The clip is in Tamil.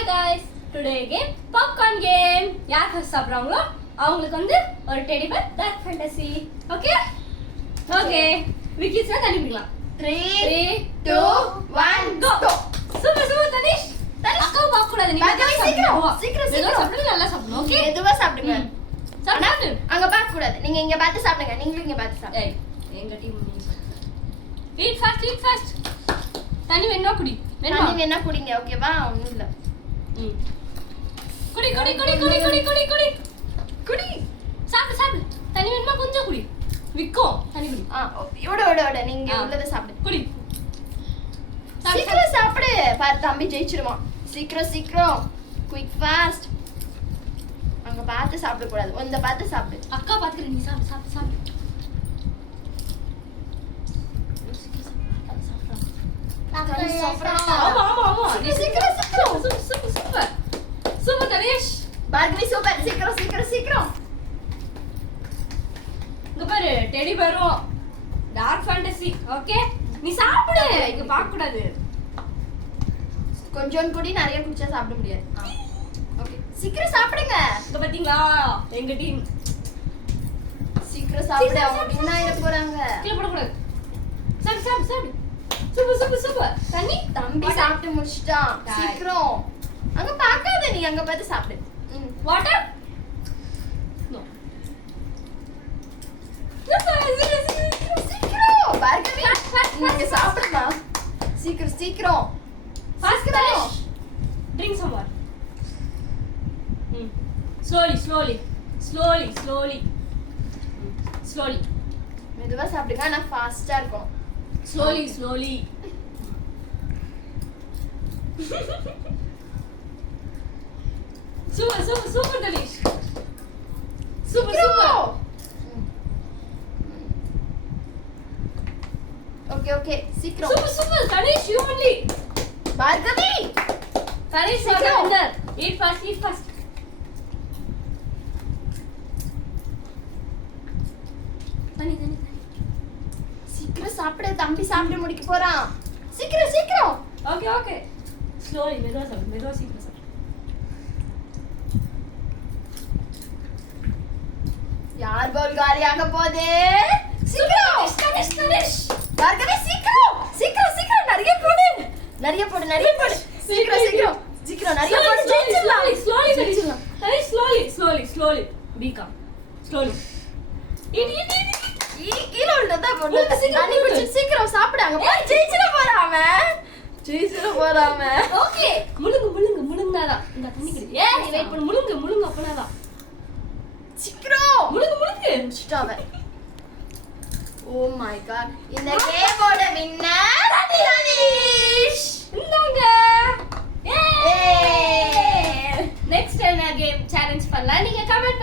Hi guys, today game popcorn game. யார் ஃபர்ஸ்ட் சாப்பிடுறாங்களோ அவங்களுக்கு வந்து ஒரு teddy bear dark fantasy. Okay okay விக்கிஸ்னா கண்டுபிடிக்கலாம். 3 2 1 கோ. சூப்பர் தனிஷ். அக்காவை பார்க்க கூடாது. நீங்க சீக்கிரம் சாப்பிடுங்க. நல்லா சாப்பிடணும். ஓகே எதுவா சாப்பிடுங்க. சாப்பிடு. அங்க பார்க்க கூடாது. நீங்க இங்க பார்த்து சாப்பிடுங்க. நீங்களும் இங்க பார்த்து சாப்பிடுங்க. எங்க டீம் eat fast. தண்ணி வேணா குடி. தண்ணி வேணா குடிங்க. ஓகேவா? ஒண்ணும் இல்ல. குடி சாப்பிடு. தண்ணி வேணுமா கொஞ்சம் குடி. விக்கும் தண்ணி குடி. ஓட நீங்க உள்ளத சாப்பிடு. குடி. சீக்கிரம் சாப்பிடு. பாரு தம்பி ஜெயிச்சிடுவான். சீக்கிரம் குயிக் ஃபாஸ்ட். அங்க பார்த்து சாப்பிட கூடாது. ஒந்த பார்த்து சாப்பிடு. அக்கா பாத்துக்கற நீ சாப்பிடு. ஆமா. சீக்கிரம். சூப்பர் தனிஷ். பார்கவி சூப்பர். சீக்கிரம். இங்க பாரு டெடி பேரும் டார்க் ஃபேண்டசி. ஓகே நீ சாப்பிடு. இங்க பார்க்க கூடாது. கொஞ்சம் குடி. நிறைய குடிச்சா சாப்பிட முடியாது. ஓகே சீக்கிரம் சாப்பிடுங்க. இங்க பாத்தீங்களா எங்க டீம் சீக்கிரம் சாப்பிடு. அவங்க வின் ஆயிர போறாங்க. கீழ போட கூடாது. சாப்பிடு. சூப்பர். தம்பி சாப்பிட்டு முடிச்சிட்டான். சீக்கிரம். அங்க பார்க்காத நீ அங்க பார்த்து சாப்பிடு. Water no. சீக்கிரம் பார்கவி நீங்க சாப்பிடுமா. சீக்கிரம். drink some water. slowly. மெதுவா சாப்பிடுங்க. நான் ஃபாஸ்டா இருக்கும். slowly. Super Danish. Super. Okay. சீக்கிரம். Super Danish you only. Bhargavi. Danish under. Eat fast. தண்ணி. சீக்கிரம் சாப்பிடு. தம்பி சாப்பிட முடிக்க போறான். சீக்கிரம். Okay. Slowly மெதுவா சீக்கிரம். யார் கோல் காலியாக போதே. சீக்கிரம். தனிஷ். பார்கவி சீக்கிரம். நிறைய போடு. சீக்கிரம் நிறைய போடு. ஜெயிச்சிடலாம். Slowly. Be calm. Slowly. கீழ உள்ளதா போடு. தண்ணி குடிச்சு சீக்கிரம் சாப்பிடுங்க. போய் ஜெயிச்சிட போறாம. ஓகே முழுங்குனாதான். இந்த தண்ணி குடி. நீ வெயிட் பண்ணு. முழுங்கு அப்பனாதான். சீக்கிரம் முழுங்கு முடிச்சிட்டாவே. Oh my God. இந்த கேமோட வின்னர் தனிஷ். இந்தாங்க. நெக்ஸ்ட் என்ன கேம் சேலஞ்ச் பண்ணலாம். நீங்க கமெண்ட்